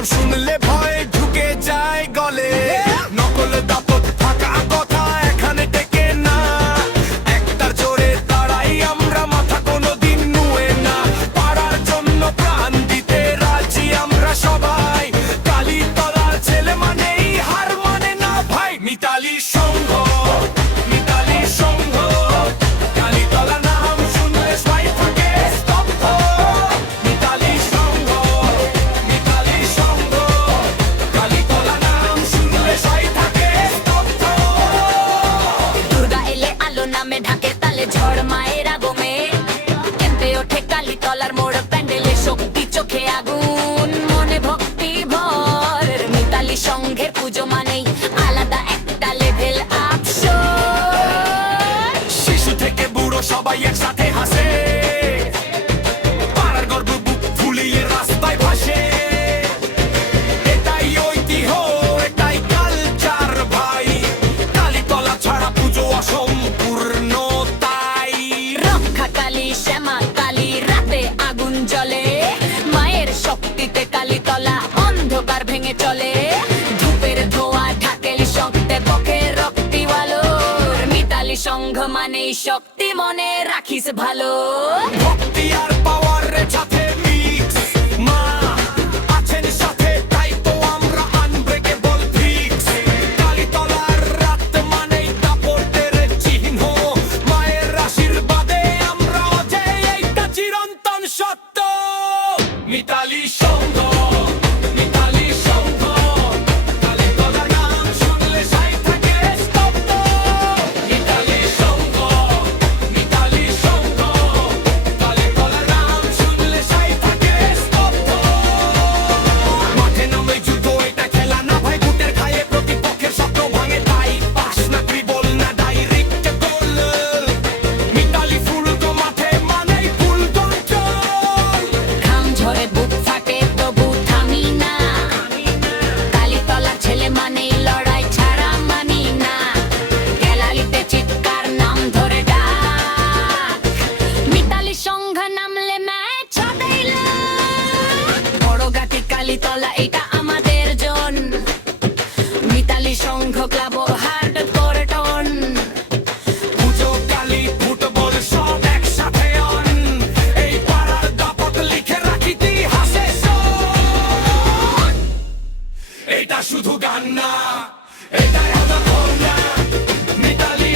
নাম শুনলে ভয় ঢুকে যায় গলে। নকল দাপট থাকা কথা এখানে টেকে না, একটার জোরে দাঁড়াই আমরা, মাথা কোনোদিন নুয়ে না। পাড়ার জন্য প্রাণ দিতে রাজি আমরা সবাই, কালীতলার ছেলে মানেই হার মানে না ভাই। মিতালি সংঘ, মিতালি সংঘ, কালীতলা নাম শুনলে সবাই থাকে স্তব্ধ। মিতালি সংঘ, মিতালি সংঘ, কালীতলা নাম শুনলে সবাই থাকে স্তব্ধ। দুর্গা এলে আলো নামে ঢাকে তালে ঝড় মায়ের আগমে, কেঁপে ওঠে কালীতলার মোড় প্যান্ডেলে, শক্তি চোখে আগুন মনে ভক্তি ভর। মিতালি সংঘের পুজো মানেই আলাদা একটা লেভেল আফসোস। শিশু থেকে বুড়ো সবাই একসাথে হাসে, পাড়ার গর্ব বুক ফুলিয়ে রাস্তায় ভাসে। এটাই ঐতিহ্য, এটাই কালচার ভাই, কালীতলা ছাড়া পুজো অসম্পূর্ণ তাই। রক্ষা কালী শ্যামা কালী রাতে আগুন জ্বলে, মায়ের শক্তিতে কালীতলা অন্ধকার ভেঙে চলে। ধূপের ধোয়া ঢাকেলি শক্তে পক্ষে রক্তি আলোর, মিতালি সংঘ মানেই শক্তি মনে রাখিস ভালো। ভক্তি আর পাওয়ারের সাথে মিক্স, মা আছেন সাথে তাই তো আমরা আনব্রেকেবল ফিক্স। কালীতলার রাত মানেই দাপটের চিহ্ন, মায়ের আশীর্বাদে আমরা অজেয়, এইটা চিরন্তন সত্য। মিতালি সংঘ, মিতালি সংঘ, কালীতলার নাম শুনলে সাই থাকে স্তব্ধ। মিতালি সংঘ, মিতালি সংঘ, কালীতলার নাম শুনলে সাই থাকে স্তব্ধ। মাঠে নামে যুদ্ধ, এটা খেলা না ভাই, বুটের খায়ে প্রতিপক্ষের স্বপ্ন ভাঙে তাই। পাস না ত্রিবল না ডাইরেক্ট গোল, মিতালি ফুলতো মাঠে মানেই ফুল কন্ট্রোল। ঘাম ঝরে বুক ফাটে তবু থামি না, কালীতলার ছেলে মানেই লড়াই ছাড়া মানি না। গ্যালারিতে চিৎকার নাম ধরে ডাক, মিতালি সংঘ নামলে ম্যাচ হবেই লাখ। বড় গাটি কালীতলা এটা আমাদের জন, মিতালি সংঘ ক্লাব হার্ড করে টন। পুজো কালী ফুটবল সব একসাথে অন, এই পাড়ার দাপট লিখে রাখি ইতিহাসে শোন। এটা শুধু গান না, এটা একটা ভাবনা, মিতালি